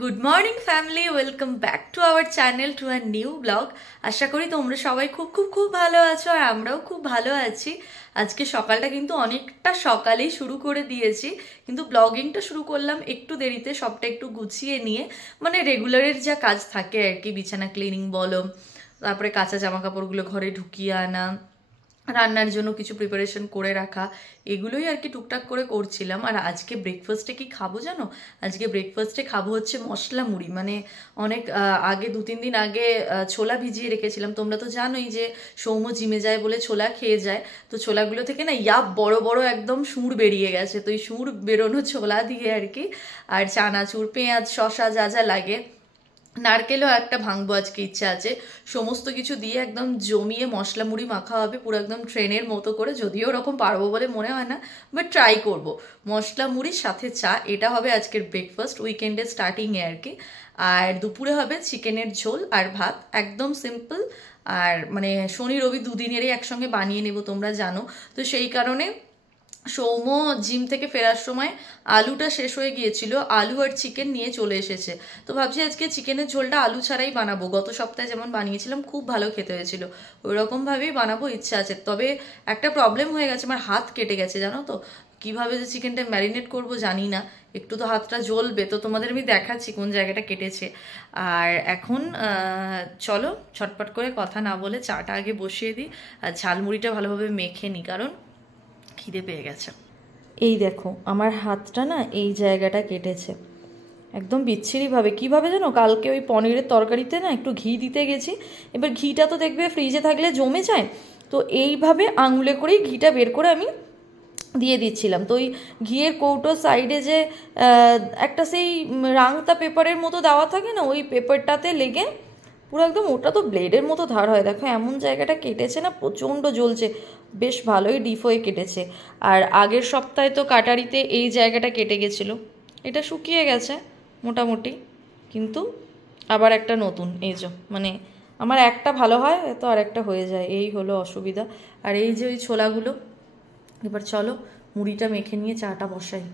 Good morning family, welcome back to our channel to a new blog. আশা করি তোমরা সবাই খুব খুব খুব ভালো আছো আর আমরাও খুব ভালো আছি। আজকে সকালটা কিন্তু অনেকটা সকালেই শুরু করে দিয়েছি, কিন্তু ব্লগিংটা শুরু করলাম একটু দেরিতে, সবটা একটু গুছিয়ে নিয়ে। মানে রেগুলারের যা কাজ থাকে আর কি, বিছানা ক্লিনিং বলো, তারপরে কাঁচা জামা কাপড়গুলো ঘরে ঢুকিয়ে আনা, রান্নার জন্য কিছু প্রিপারেশন করে রাখা, এগুলোই আর কি টুকটাক করে করছিলাম। আর আজকে ব্রেকফাস্টে কি খাবো জানো? আজকে ব্রেকফাস্টে খাবো হচ্ছে মশলা মুড়ি। মানে অনেক আগে 2-3 দিন আগে ছোলা ভিজিয়ে রেখেছিলাম। তোমরা তো জানোই যে সৌম্য জিমে যায় বলে ছোলা খেয়ে যায়, তো ছোলাগুলো থেকে না বড় বড় একদম সুর বেরিয়ে গেছে। তো এই সুর বেরোনো ছোলা দিয়ে আর কি, আর চানাচুর, পেঁয়াজ, শসা যা যা লাগে, নারকেলও একটা ভাঙবো আজকে, ইচ্ছা আছে। সমস্ত কিছু দিয়ে একদম জমিয়ে মশলা মুড়ি মাখা হবে পুরো একদম ট্রেনের মতো করে। যদিও ওরকম পারবো বলে মনে হয় না, বাট ট্রাই করব। মশলা মুড়ির সাথে চা, এটা হবে আজকের ব্রেকফাস্ট উইকেন্ডের স্টার্টিংয়ে আর কি। আর দুপুরে হবে চিকেনের ঝোল আর ভাত, একদম সিম্পল। আর মানে শনি রবি দুদিনেরই একসঙ্গে বানিয়ে নেব, তোমরা জানো। তো সেই কারণে সৌম্য জিম থেকে ফেরার সময় আলুটা শেষ হয়ে গিয়েছিল, আলু আর চিকেন নিয়ে চলে এসেছে। তো ভাবছি আজকে চিকেনের ঝোলটা আলু ছাড়াই বানাবো। গত সপ্তাহে যেমন বানিয়েছিলাম খুব ভালো খেতে হয়েছিল, ওই রকমভাবেই বানাবো, ইচ্ছা আছে। তবে একটা প্রবলেম হয়ে গেছে, আমার হাত কেটে গেছে জানো তো। কিভাবে যে চিকেনটা ম্যারিনেট করব জানি না, একটু তো হাতটা জ্বলবে। তো তোমাদের আমি দেখাচ্ছি কোন জায়গাটা কেটেছে। আর এখন চলো ছটপট করে কথা না বলে চাটা আগে বসিয়ে দিই, আর ঝালমুড়িটা ভালোভাবে মেখে নিই, কারণ খিদে পেয়ে গেছে। এই দেখো আমার হাতটা না এই জায়গাটা কেটেছে একদম বিচ্ছিরিভাবে। কীভাবে জানো, কালকে ওই পনিরের তরকারিতে না একটু ঘি দিতে গেছি। এবার ঘিটা তো দেখবে ফ্রিজে থাকলে জমে যায়, তো এইভাবে আঙুলে করেই ঘিটা বের করে আমি দিয়ে দিচ্ছিলাম। তো ওই ঘিয়ের কৌটো সাইডে যে একটা সেই রাংতা পেপারের মতো দেওয়া থাকে না, ওই পেপারটাতে লেগে পুরো একদম, ওটা তো ব্লেডের মতো ধার হয়। দেখো এমন জায়গাটা কেটেছে না, প্রচণ্ড জ্বলছে। বেশ ভালোই ডিপ হয়ে কেটেছে। আর আগের সপ্তাহে তো কাটারিতে এই জায়গাটা কেটে গেছিলো, এটা শুকিয়ে গেছে মোটামুটি, কিন্তু আবার একটা নতুন এই যে, মানে আমার একটা ভালো হয় তো আর একটা হয়ে যায়, এই হলো অসুবিধা। আর এই যে ওই ছোলাগুলো, এবার চলো মুড়িটা মেখে নিয়ে চাটা বসাই।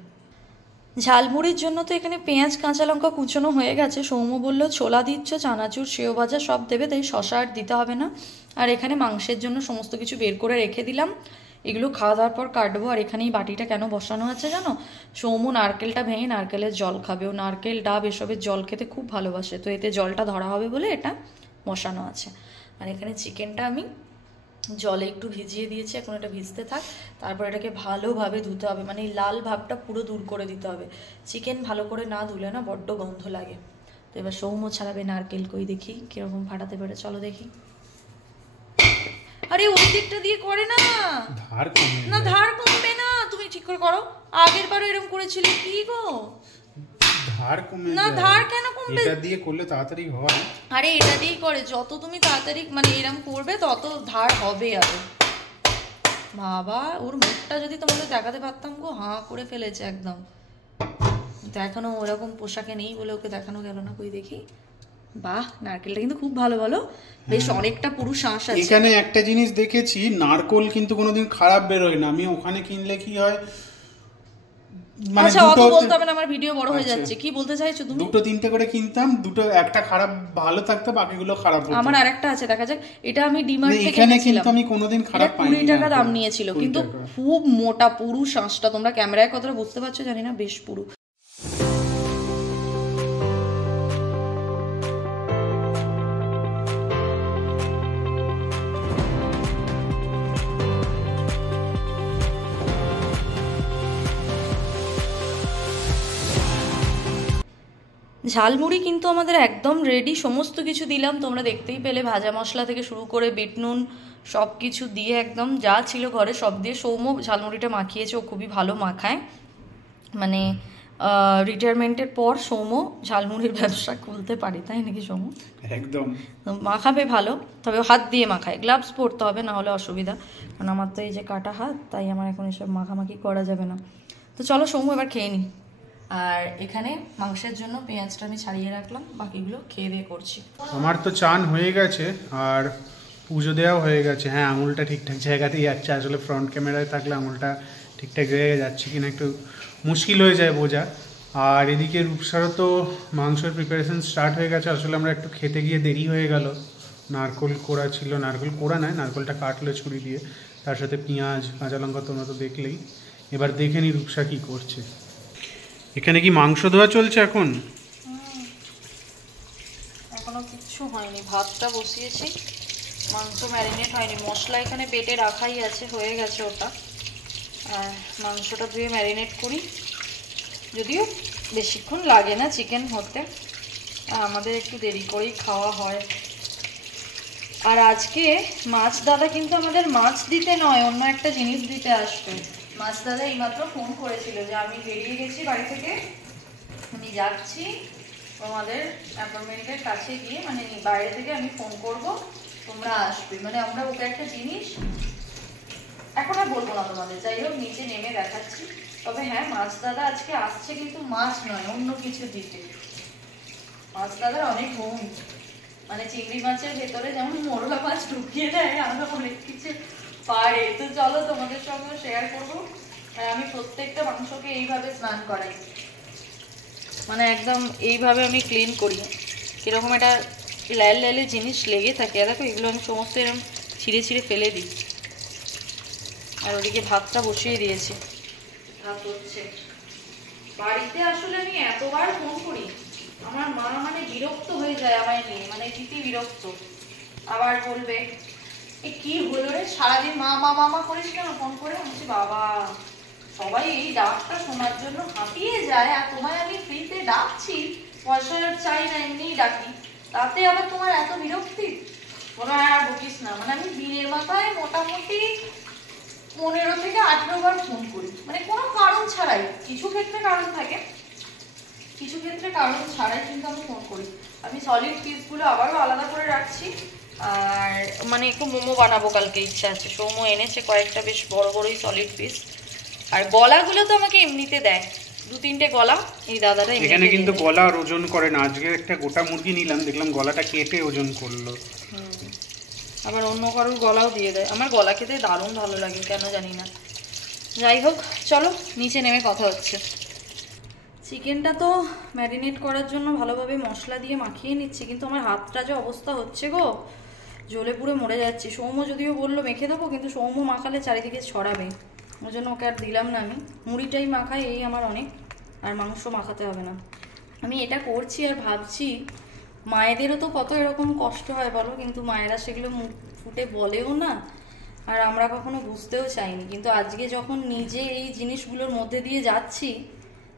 ঝালমুড়ির জন্য তো এখানে পেঁয়াজ কাঁচা লঙ্কা কুচোনো হয়ে গেছে। সৌম্য বলল ছোলা দিচ্ছ, চানাচুর, সেও ভাজা সব দেবে, তাই শশা আর দিতে হবে না। আর এখানে মাংসের জন্য সমস্ত কিছু বের করে রেখে দিলাম, এগুলো খাওয়া দাওয়ার পর কাটবো। আর এখানে এই বাটিটা কেন বসানো আছে জানো? সৌম্য নারকেলটা ভেঙে নারকেলের জল খাবে, ও নারকেল, ডাব এসবের জল খেতে খুব ভালোবাসে, তো এতে জলটা ধরা হবে বলে এটা বসানো আছে। আর এখানে চিকেনটা আমি জলে একটু ভিজিয়ে দিয়েছি, এখন এটা ভিজতে থাক। তারপর এটাকে ভালোভাবে ধুতে হবে, মানে এই লাল ভাবটা পুরো দূর করে দিতে হবে। চিকেন ভালো করে না ধুলে না বড্ড গন্ধ লাগে। তো এবার সৌম্য ছাড়াবে নারকেল, কই দেখি কিরকম ফাটাতে পারে, চলো দেখি। আরে ওই দিকটা দিয়ে করে না, ধার কমবে না, ধার কমবে না, তুমি ঠিক করে করো। আগের বারও এরকম করেছিলে, কি গো ধার কমে না? ধার কেন কমবে? এটা দিয়ে করলে তাড়াতাড়ি হয়। আরে এটা দিয়েই করে, যত তুমি তাড়াতাড়ি মানে এরকম করবে তত ধার হবে। আর বাবা, ওর মুখটা যদি তোমাদের দেখাতে পারতাম গো, হাঁ করে ফেলেছে একদম। দেখানো ওরকম পোশাকে নেই বলে ওকে দেখানো গেল না, কই দেখি। বাহ, নারকেলটা কিন্তু খুব ভালো, বলো বেশ অনেকটা পুরো শাঁস আছে। এখানে একটা জিনিস দেখেছি, নারকোল কিন্তু কোনোদিন খারাপ বেরোয় না। আমি ওখানে কিনলে কি হয়, আচ্ছা অত বলতে হবে না, আমার ভিডিও বড় হয়ে যাচ্ছে। কি বলতে চাইছো তুমি? দুটো তিনটে করে কিনতাম, দুটো একটা খারাপ ভালো থাকতো, বাকিগুলো খারাপ হতো। আমার আরেকটা আছে, দেখা যাক। এটা আমি ডিমার্ট থেকে এখানে কিন্তু আমি কোনোদিন খারাপ পাইনি। 20 টাকা দাম নিয়েছিল, কিন্তু খুব মোটা পুরু শাঁসটা। তোমরা ক্যামেরায় কতটা বুঝতে পারছো জানি না, বেশ পুরু। ঝালমুড়ি কিন্তু আমাদের একদম রেডি, সমস্ত কিছু দিলাম, তোমরা দেখতেই পেলে। ভাজা মশলা থেকে শুরু করে বিট নুন সব কিছু দিয়ে একদম যা ছিল ঘরে সব দিয়ে সৌম্য ঝালমুড়িটা মাখিয়েছে। ও খুবই ভালো মাখায়, মানে রিটায়ারমেন্টের পর সৌম্য ঝালমুড়ির ব্যবসা খুলতে পারে, তাই নাকি সৌম্য? একদম মাখাবে ভালো, তবে হাত দিয়ে মাখায়, গ্লাভস পরতে হবে, না হলে অসুবিধা। কারণ আমার তো এই যে কাটা হাত, তাই আমার এখন এসব মাখামাখি করা যাবে না। তো চলো সৌম্য এবার খেয়ে নিই। আর এখানে মাংসের জন্য পেঁয়াজটা আমি ছাড়িয়ে রাখলাম, বাকিগুলো খেয়ে দিয়ে করছি। আমার তো চান হয়ে গেছে আর পুজো দেওয়াও হয়ে গেছে। হ্যাঁ, আঙুলটা ঠিকঠাক জায়গাতেই যাচ্ছে। আসলে ফ্রন্ট ক্যামেরায় থাকলে আঙুলটা ঠিকঠাক জায়গায় যাচ্ছে কিনা একটু মুশকিল হয়ে যায় বোঝা। আর এদিকে রূপসারও তো মাংসের প্রিপারেশন স্টার্ট হয়ে গেছে। আসলে আমরা একটু খেতে গিয়ে দেরি হয়ে গেল, নারকোল কোড়া ছিল, নারকোল কোড়া নয়, নারকোলটা কাটলো ছুরি দিয়ে, তার সাথে পেঁয়াজ কাঁচা লঙ্কা তোমরা তো দেখলেই। এবার দেখে নি রূপসা কী করছে। এখানে কি মাংস ধোয়া চলছে এখন? এখনো কিচ্ছু হয়নি, ভাতটা বসিয়েছি, মাংস ম্যারিনেট হয়নি, মশলা এখানে বেটে রাখাই আছে, হয়ে গেছে ওটা। আর মাংসটা ধুয়ে ম্যারিনেট করি, যদিও বেশিক্ষণ লাগে না চিকেন হতে, আমাদের একটু দেরি করেই খাওয়া হয়। আর আজকে মাছ দাদা কিন্তু আমাদের মাছ দিতে নয়, অন্য একটা জিনিস দিতে আসবে। মাছ দাদা এইমাত্র ফোন করেছিল যে আমি বেরিয়ে গেছি বাড়ি থেকে, আমি যাচ্ছি তোমাদের অ্যাপার্টমেন্টের কাছে গিয়ে, মানে বাইরে থেকে আমি ফোন করব, তোমরা আসবে। মানে আমরা ওকে একটা জিনিস, এখন আর বলবো না তোমাদের, যাই হোক নিচে নেমে দেখাচ্ছি। তবে হ্যাঁ, মাছ দাদা আজকে আসছে, কিন্তু মাছ নয়, অন্য কিছু দিতে। মাছ দাদার অনেক গুণ, মানে চিংড়ি মাছের ভেতরে যেমন মোরলা মাছ ঢুকিয়ে দেয়, আরো অনেক কিছু পারে। তো চলো তোমাদের সঙ্গে শেয়ার করবো। আর আমি প্রত্যেকটা মাংসকে এইভাবে স্নান করাই, মানে একদম এইভাবে আমি ক্লিন করি। কিরকম একটা লাল লালে জিনিস লেগে থাকে, দেখো এগুলো আমি সমস্ত এরকম ছিঁড়ে ছিঁড়ে ফেলে দিই। আর ওদিকে ভাতটা বসিয়ে দিয়েছি, ভাত হচ্ছে। বাড়িতে আসলে আমি এতবার ফোন করি, আমার মা মানে বিরক্ত হয়ে যায় আমায় নিয়ে, মানে দিদি বিরক্ত। আবার বলবে এ কি হলো রে, সারাদিন মা মা মামা করিস কেন ফোন করে? বলছি বাবা, সবাই এই ডাকটা শোনার জন্য হাঁপিয়ে যায়, আর তোমায় আমি ফ্রিতে ডাকছি, পয়সা চাই না, এমনিই ডাকি, তাতে আবার তোমার এত বিরক্তি? বলো আর বকিস না। মানে আমি দিনের মাথায় মোটামুটি 15 থেকে 18 বার ফোন করি, মানে কোনো কারণ ছাড়াই। কিছু ক্ষেত্রে কারণ থাকে, কিছু ক্ষেত্রে কারণ ছাড়াই কিন্তু আমি ফোন করি। আমি সলিড পিসগুলো আবারও আলাদা করে রাখছি। আর মানে একটু মোমো বানাবো কালকে, ইচ্ছা আছে। সৌম্য এনেছে কয়েকটা বেশ বড় বড়ই সলিড পিস। আর গলাগুলো তো আমাকে এমনিতে দেয়, 2-3টে গলা এই দাদারা এখানে কিন্তু গলা আর ওজন করে না। আজকে একটা গোটা মুরগি নিলাম, দেখলাম গলাটা কেটে ওজন করলো। আবার অন্য কারোর গলাও দিয়ে দেয়। আমার গলা খেতে দারুণ ভালো লাগে, কেন জানি না। যাই হোক, চলো নিচে নেমে কথা হচ্ছে। চিকেনটা তো ম্যারিনেট করার জন্য ভালোভাবে মশলা দিয়ে মাখিয়ে নিচ্ছি, কিন্তু আমার হাতটা যে অবস্থা হচ্ছে গো, জ্বলে পুড়ে মরে যাচ্ছি। সৌম্য যদিও বললো মেখে দেবো, কিন্তু সৌম্য মাখালে চারিদিকে ছড়াবে, ওই জন্য ওকে আর দিলাম না। আমি মুড়িটাই মাখাই, এই আমার অনেক, আর মাংস মাখাতে হবে না। আমি এটা করছি আর ভাবছি মায়েদেরও তো কত এরকম কষ্ট হয় বলো, কিন্তু মায়েরা সেগুলো মুখ ফুটে বলেও না, আর আমরা কখনো বুঝতেও চাইনি। কিন্তু আজকে যখন নিজে এই জিনিসগুলোর মধ্যে দিয়ে যাচ্ছি,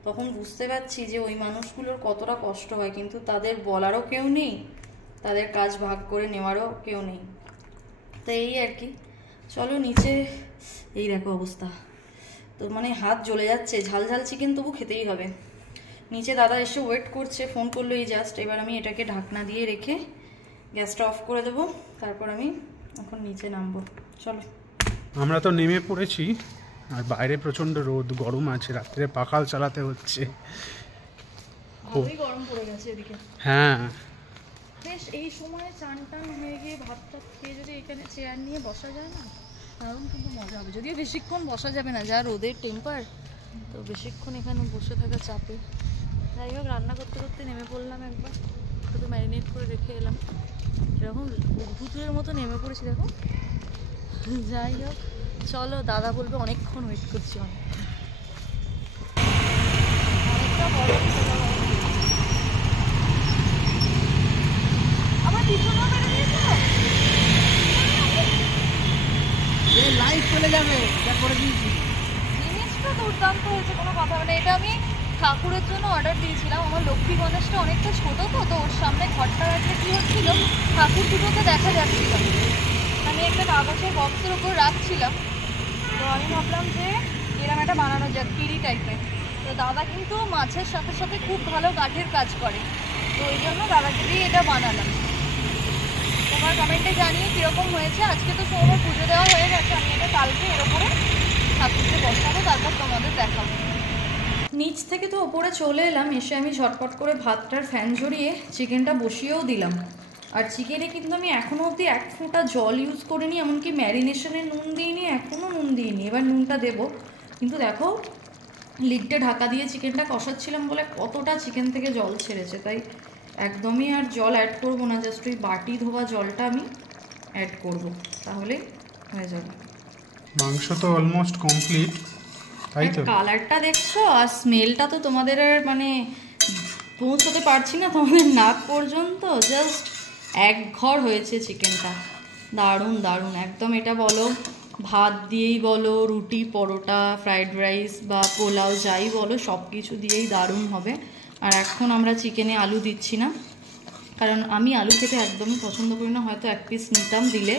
তখন বুঝতে পারছি যে ওই মানুষগুলোর কতটা কষ্ট হয়, কিন্তু তাদের বলারও কেউ নেই, তাদের কাজ ভাগ করে নেওয়ারও কেউ নেই। তো এই আর কি, চলো নিচে। এই দেখো অবস্থা, তো মানে হাত জ্বলে যাচ্ছে। ঝাল ঝাল চিকেন তবু খেতেই হবে। নিচে দাদা এসে ওয়েট করছে, ফোন করলো এই জাস্ট। এবার আমি এটাকে ঢাকনা দিয়ে রেখে গ্যাসটা অফ করে দেবো, তারপর আমি এখন নিচে নামবো। চলো। আমরা তো নেমে পড়েছি, আর বাইরে প্রচণ্ড রোদ, গরম আছে, রাত্রে পাখাল চালাতে হচ্ছে। খুবই গরম পড়ে গেছে এদিকে। হ্যাঁ, বেশ এই সময় চান টান হয়ে গিয়ে ভাতটা খেয়ে যদি এখানে চেয়ার নিয়ে বসা যায় না, দারুণ কিন্তু মজা হবে। যদিও বেশিক্ষণ বসা যাবে না, যা রোদের টেম্পার, তো বেশিক্ষণ এখানে বসে থাকা চাপে। যাই হোক, রান্না করতে করতে নেমে পড়লাম একবার, শুধু ম্যারিনেট করে রেখে এলাম। এরকম ভূতের মতো নেমে পড়েছি দেখো। যাই হোক, চলো। দাদা বলবে অনেকক্ষণ ওয়েট করছি, অনেকটা বড় আমার পিছনেও মেরে দিয়েছো, লাইট চলে যাবে, করে দিয়েছি। জিনিসটা দুর্দান্ত হয়েছে, কোনো কথা হবে না। এটা আমি ঠাকুরের জন্য অর্ডার দিয়েছিলাম। আমার লক্ষ্মী গণেশটা অনেকটা ছোটো, তো ওর সামনে ঘরটা রাখলে কী হচ্ছিল, ঠাকুর দুটোকে দেখা যাচ্ছিল। আমি একটা কাগজের বক্সের উপর রাখছিলাম, তো আমি ভাবলাম যে এরকম একটা বানানো যাক পিড়ি টাইপের। তো দাদা কিন্তু মাছের সাথে সাথে খুব ভালো কাঠের কাজ করে, তো ওই জন্য দাদাকে দিয়ে এটা বানালাম। তোমার কমেন্টে জানিয়ে কীরকম হয়েছে। আজকে তো সৌম্য পুজো দেওয়া হয়ে গেছে, আমি এটা কালকে এর ওপরে ঠাকুরকে বসাবো, তারপর তোমাদের দেখাবো। নিচ থেকে তো ওপরে চলে এলাম, এসে আমি ঝটপট করে ভাতটার ফ্যান ঝরিয়ে চিকেনটা বসিয়েও দিলাম। আর চিকেনে কিন্তু আমি এখনও অবধি 1 ফোঁটা জল ইউজ করিনি, এমনকি ম্যারিনেশনে নুন দিইনি, এখনও নুন দিইনি। এবার নুনটা দেবো, কিন্তু দেখো লিডটা ঢাকা দিয়ে চিকেনটা কষাচ্ছিলাম বলে কতটা চিকেন থেকে জল ছেড়েছে, তাই একদমই আর জল অ্যাড করবো না, জাস্ট ওই বাটি ধোয়া জলটা আমি অ্যাড করব, তাহলে হয়ে যাবে। মাংস তো অলমোস্ট কমপ্লিট, তাই তো? কালারটা দেখছো আর স্মেলটা তো তোমাদের মানে পৌঁছতে পারছি না তোমাদের নাক পর্যন্ত, জাস্ট এক ঘর হয়েছে চিকেনটা, দারুণ দারুণ একদম। এটা বলো ভাত দিয়েই বলো, রুটি, পরোটা, ফ্রাইড রাইস বা পোলাও যাই বলো, সব কিছু দিয়েই দারুণ হবে। আর এখন আমরা চিকেনে আলু দিচ্ছি না, কারণ আমি আলু খেতে একদমই পছন্দ করি না, হয়তো এক পিস নিতাম দিলে।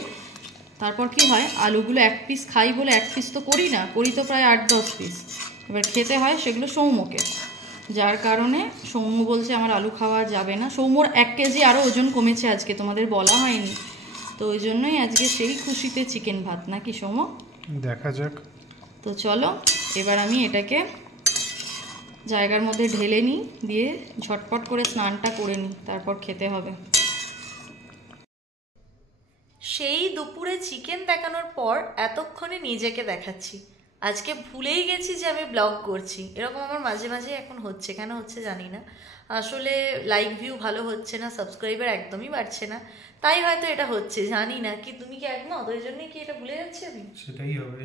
তারপর কি হয়, আলুগুলো এক পিস খাই বলে এক পিস তো করি না, করি তো প্রায় 8-10 পিস, এবার খেতে হয় সেগুলো সৌম্যকে, যার কারণে সৌম্য বলছে আমার আলু খাওয়া যাবে না। সৌম্যর 1 কেজি আরও ওজন কমেছে আজকে, তোমাদের বলা হয়নি, তো ওই জন্যই আজকে সেই খুশিতে চিকেন ভাত, নাকি সৌম্য? দেখা যাক। তো চলো এবার আমি এটাকে জায়গার মধ্যে ঢেলে নিই, দিয়ে ঝটপট করে স্নানটা করে নিই, তারপর খেতে হবে। সেই দুপুরে চিকেন দেখানোর পর এতক্ষণে নিজেকে দেখাচ্ছি। আজকে ভুলেই গেছি যে আমি ব্লগ করছি, এরকম আমার মাঝে মাঝে এখন হচ্ছে, কেন হচ্ছে জানি না। আসলে লাইক ভিউ ভালো হচ্ছে না, সাবস্ক্রাইবার একদমই বাড়ছে না, তাই হয়তো এটা হচ্ছে, জানি না। কি তুমি কি একমত? ওই জন্যই কি এটা ভুলে যাচ্ছি আমি? সেটাই হবে।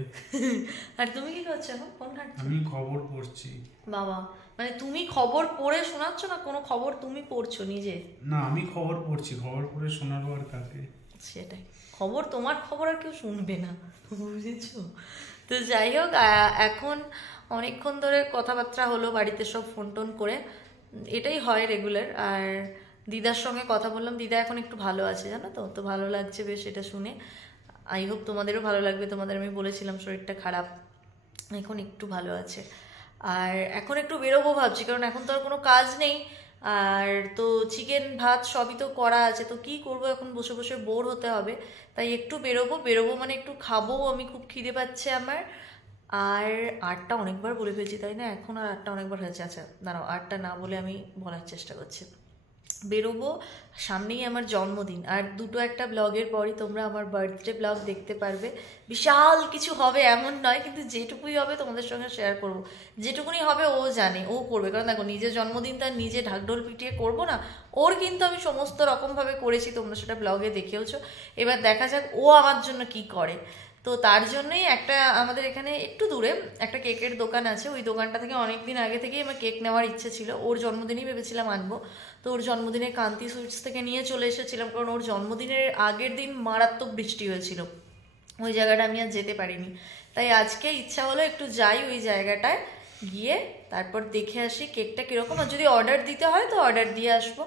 আর তুমি কি করছো এখন? ফোন ঘাঁটছো? আমি খবর পড়ছি। বাবা, মানে তুমি খবর পড়ে শোনাচ্ছ না, কোনো খবর তুমি পড়ছো নিজে? না, আমি খবর পড়ছি, খবর পড়ে শোনাবো আর কাকে? সেটাই, খবর তোমার খবর আর কেউ শুনবে না, বুঝেছো? তো যাই হোক, এখন অনেকক্ষণ ধরে কথাবার্তা হলো বাড়িতে, সব ফোন টোন করে, এটাই হয় রেগুলার। আর দিদার সঙ্গে কথা বললাম, দিদা এখন একটু ভালো আছে জানো তো, তো ভালো লাগছে বেশ এটা শুনে। আই হোপ তোমাদেরও ভালো লাগবে, তোমাদের আমি বলেছিলাম শরীরটা খারাপ, এখন একটু ভালো আছে। আর এখন একটু বেরোবো ভাবছি, কারণ এখন তো আর কোনো কাজ নেই, আর তো চিকেন ভাত সবই তো করা আছে, তো কি করব এখন, বসে বসে বোর হতে হবে, তাই একটু বেরোবো মানে একটু খাবো, আমি খুব খিদে পাচ্ছে আমার। আর 8টা অনেকবার বলে ফেলছি তাই না, এখন আর 8টা অনেকবার হয়েছে। আচ্ছা দাঁড়াও, 8টা না বলে আমি বলার চেষ্টা করছি। বেরোবো, সামনেই আমার জন্মদিন, আর দুটো একটা ব্লগের পরই তোমরা আমার বার্থডে ব্লগ দেখতে পারবে। বিশাল কিছু হবে এমন নয়, কিন্তু যেটুকুই হবে তোমাদের সঙ্গে শেয়ার করবো, যেটুকুনি হবে ও জানে, ও করবে, কারণ দেখো নিজের জন্মদিন তার নিজে ঢাকঢোল পিটিয়ে করবো না, ওর কিন্তু আমি সমস্ত রকমভাবে করেছি, তোমরা সেটা ব্লগে দেখেওছো। এবার দেখা যাক ও আমার জন্য কি করে। তো তার জন্যই একটা আমাদের এখানে একটু দূরে একটা কেকের দোকান আছে, ওই দোকানটা থেকে অনেকদিন আগে থেকেই আমার কেক নেওয়ার ইচ্ছে ছিল, ওর জন্মদিনই ভেবেছিলাম আনবো। তো ওর জন্মদিনে কান্তি সুইটস থেকে নিয়ে চলে এসেছিলাম, কারণ ওর জন্মদিনের আগের দিন মারাত্মক বৃষ্টি হয়েছিল, ওই জায়গাটা আমি আর যেতে পারিনি, তাই আজকে ইচ্ছা হলো একটু যাই ওই জায়গাটায়, গিয়ে তারপর দেখে আসি কেকটা কীরকম, আর যদি অর্ডার দিতে হয় তো অর্ডার দিয়ে আসবো।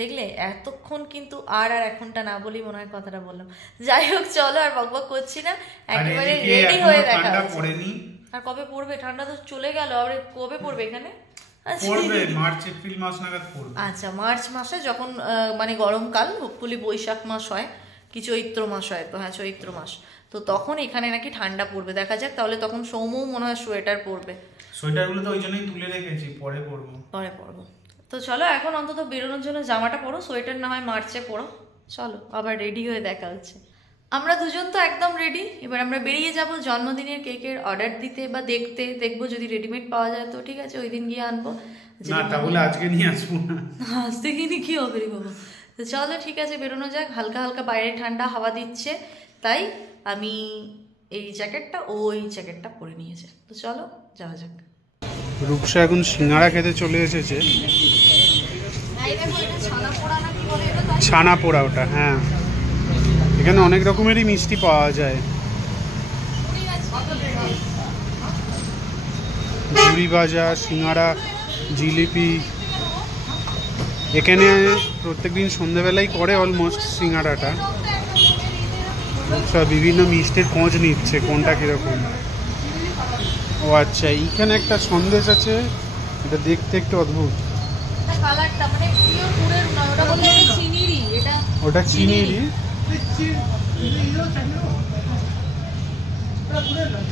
দেখলে এতক্ষণ কিন্তু আর এখনটা না বলি মনে হয় কথাটা বললাম। যাই হোক চলো, আর বকবক করছি না, একেবারে রেডি হয়ে দেখা হচ্ছে। আর কবে পড়বে ঠান্ডা? তো চলে গেল, আবার কবে পড়বে এখানে? পড়বে মার্চ এপ্রিল মাস নাগাদ পড়বে। আচ্ছা, মার্চ মাসে যখন মানে গরমকাল, হোপফুলি বৈশাখ মাস হয় কি চৈত্র মাস হয়, তো হ্যাঁ চৈত্র মাস, তো তখন এখানে নাকি ঠান্ডা পড়বে, দেখা যাক। তাহলে তখন সৌম্যও মনে হয় সোয়েটার পরবে। সোয়েটারগুলো তো ওই জন্যই তুলে রেখেছি, পরে পরবো। তো চলো এখন অন্তত বেরোনোর জন্য জামাটা পরো, সোয়েটার না হয় মার্চে পরো। চলো আবার রেডি হয়ে দেখা হচ্ছে। আমরা দুজন তো একদম রেডি, এবার আমরা বেরিয়ে যাব জন্মদিনের কেকের অর্ডার দিতে বা দেখবো যদি রেডিমেড পাওয়া যায় তো ঠিক আছে, ওই দিন গিয়ে আনবো। না তাহলে আজকে নিয়ে আসবো না, আজকে কিনে কি হবে রে বাবা। তো চলো ঠিক আছে, বেরোনো যাক। হালকা হালকা বাইরে ঠান্ডা হাওয়া দিচ্ছে, তাই আমি এই জ্যাকেটটা ও এই জ্যাকেটটা পরে নিয়েছে। তো চলো যাওয়া যাক। রূপসা এখন সিঙ্গাড়া খেতে চলে এসেছে। ছানা পোড়া ওটা, হ্যাঁ এখানে অনেক রকমেরই মিষ্টি পাওয়া যায়, ঝুড়ি ভাজা, সিঙ্গাড়া, জিলিপি। এখানে প্রত্যেকদিন সন্ধ্যেবেলাই করে অলমোস্ট সিঙ্গাড়াটা। সব বিভিন্ন মিষ্টির খোঁজ নিচ্ছে কোনটা কীরকম। ও আচ্ছা, এইখানে একটা সন্দেশ আছে, এটা দেখতে একটু অদ্ভুত। ওটা চিনিরই।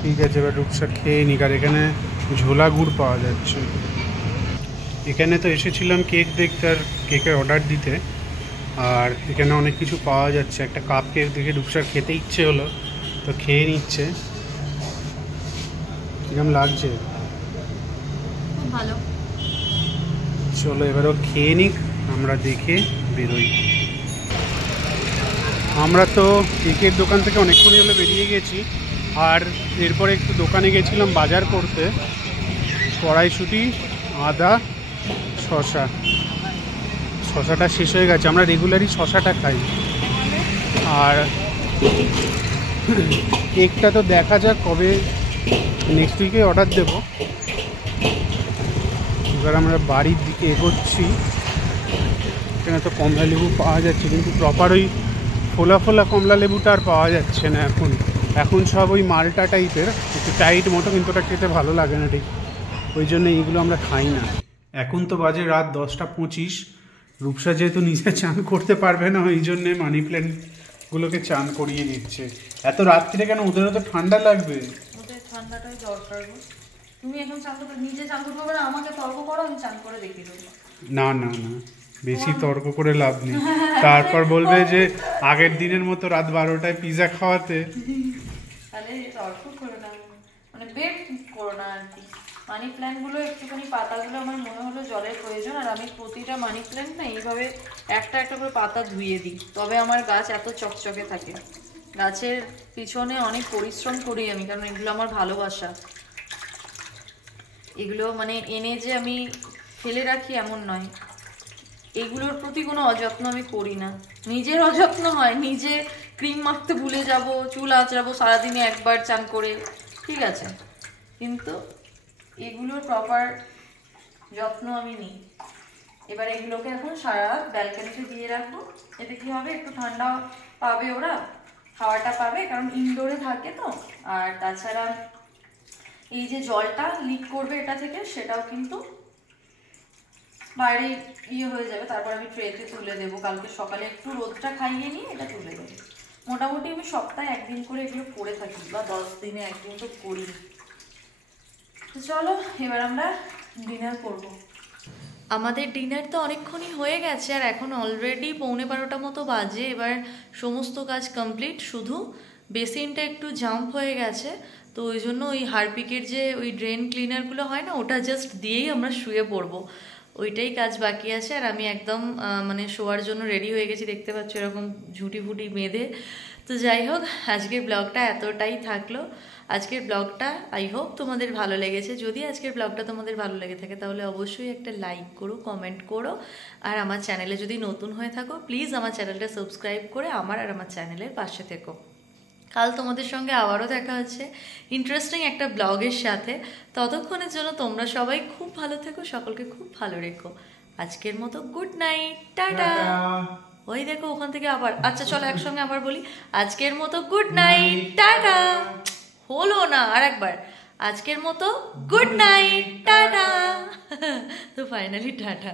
ঠিক আছে, এবার রূপসা খেয়ে নিক। আর এখানে ঝোলা গুড় পাওয়া যাচ্ছে। এখানে তো এসেছিলাম কেক দেখতে আর কেকের অর্ডার দিতে, আর এখানে অনেক কিছু পাওয়া যাচ্ছে। একটা কাপ কেক দেখে রূপসার খেতে ইচ্ছে হলো, তো খেয়ে নিচ্ছে। কিরকম লাগছে? ভালো। চলো এবারও খেয়ে নিক, আমরা দেখে বেরোই। আমরা তো কেকের দোকান থেকে অনেকক্ষণই হলে বেরিয়ে গেছি, আর এরপরে একটু দোকানে গেছিলাম বাজার করতে। কড়াইশুঁটি, আদা, শশাটা শেষ হয়ে গেছে। আমরা রেগুলারই শশাটা খাই। আর কেকটা তো দেখা যাক কবে, নেক্সট উইকে অর্ডার দেবো। এবার আমরা বাড়ির দিকে এগোচ্ছি। এখানে তো কমলা লেবু পাওয়া যাচ্ছে, কিন্তু প্রপার ওই ফোলা ফোলা কমলা লেবুটা আর পাওয়া যাচ্ছে না এখন সব ওই মালটা টাইপের, একটু টাইট মতো, কিন্তু ওটা খেতে ভালো লাগে না ঠিক, ওই জন্য এইগুলো আমরা খাই না। এখন তো বাজে রাত 10:25। রূপসা যেহেতু নিজে চান করতে পারবে না, ওই জন্যে মানি প্ল্যান্টগুলোকে চান করিয়ে দিচ্ছে। এত রাত্রিরে কেন? ওদেরও তো ঠান্ডা লাগবে। ওদের ঠান্ডাটাই দরকার। তুমি এখন চান করতে, নিজে চান করতে পারবে না, আমাকে তর্ক করো, আমি চান করে দেখিয়ে দেবো। না না না, বেশি তর্ক করে লাভ নেই। তারপর বলবে যে আগের দিনের মতো রাত 12টায় পিৎজা খাওয়াতে। তাহলে তর্ক করো না, মানে বেড করো না আর কি। মানি প্ল্যান্টগুলো একটুখানি পাতাগুলো আমার মনে হলো জলের প্রয়োজন, আর আমি প্রতিটা মানি প্ল্যান্ট না এইভাবে একটা একটা করে পাতা ধুয়ে দিই, তবে আমার গাছ এত চকচকে থাকে। গাছের পিছনে অনেক পরিশ্রম করি আমি, কারণ এগুলো আমার ভালোবাসা। এগুলো মানে এনে যে আমি ফেলে রাখি এমন নয়, এগুলোর প্রতি কোনো অযত্ন আমি করি না। নিজের অযত্ন হয়, নিজে ক্রিম মাখতে ভুলে যাব, চুল আঁচড়াবো সারাদিনে একবার চান করে, ঠিক আছে, কিন্তু এগুলোর প্রপার যত্ন আমি নিই। এবার এগুলোকে এখন সারা রাত ব্যালকনিতে দিয়ে রাখবো। এতে কি হবে, একটু ঠান্ডা পাবে ওরা, হাওয়াটা পাবে, কারণ ইনডোরে থাকে তো। আর তাছাড়া এই যে জলটা লিক করবে এটা থেকে, সেটাও কিন্তু বাইরে হয়ে যাবে। তারপর আমি ট্রেতে তুলে দেবো, কালকে সকালে একটু রোদটা খাইয়ে নিয়ে এটা তুলে দেবো। মোটামুটি আমি সপ্তাহে একদিন করে এগুলো করে থাকি, বা 10 দিনে একদিন তো করি। তো চলো এবার আমরা ডিনার করব। আমাদের ডিনার তো অনেকক্ষণই হয়ে গেছে, আর এখন অলরেডি 11:15 মতো বাজে। এবার সমস্ত কাজ কমপ্লিট, শুধু বেসিনটা একটু জাম্প হয়ে গেছে, তো ওই জন্য ওই হারপিকের যে ওই ড্রেন ক্লিনারগুলো হয় না, ওটা জাস্ট দিয়েই আমরা শুয়ে পড়বো, ওইটাই কাজ বাকি আছে। আর আমি একদম মানে শোয়ার জন্য রেডি হয়ে গেছি, দেখতে পাচ্ছ এরকম ঝুঁটি ফুটি বেঁধে। তো যাই হোক, আজকের ব্লগটা এতটাই থাকলো। আজকের ব্লগটা আই হোপ তোমাদের ভালো লেগেছে। যদি আজকের ব্লগটা তোমাদের ভালো লেগে থাকে তাহলে অবশ্যই একটা লাইক করো, কমেন্ট করো, আর আমার চ্যানেলে যদি নতুন হয়ে থাকো প্লিজ আমার চ্যানেলটা সাবস্ক্রাইব করে আমার আর আমার চ্যানেলের পাশে থেকো। কাল তোমাদের সঙ্গে আবারও দেখা হচ্ছে ইন্টারেস্টিং একটা ব্লগের সাথে। ততক্ষণের জন্য তোমরা সবাই খুব ভালো থেকো, সকলকে খুব ভালো রেখো। আজকের মতো গুড নাইট, টাটা। ওই দেখো ওখান থেকে আবার, আচ্ছা চলো একসঙ্গে আবার বলি, আজকের মতো গুড নাইট, টাটা। হলো না, আর একবার, আজকের মতো গুড নাইট, টাটা। তো ফাইনালি টাটা।